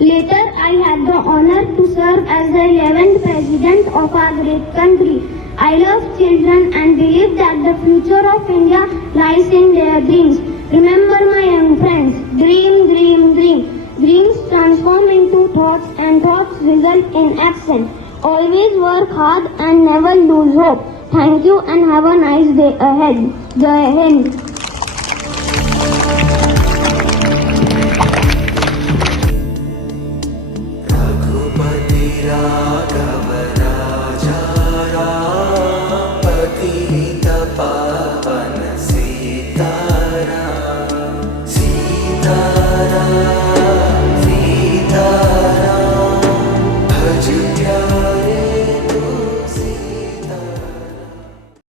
Later, I had the honor to serve as the 11th President of our great country. I love children and believe that the future of India lies in their dreams. Remember, my young friends, dream, dream, dream. Dreams transform into thoughts and thoughts result in action. Always work hard and never lose hope. Thank you and have a nice day ahead. Jai Hind. Raghupati Raghav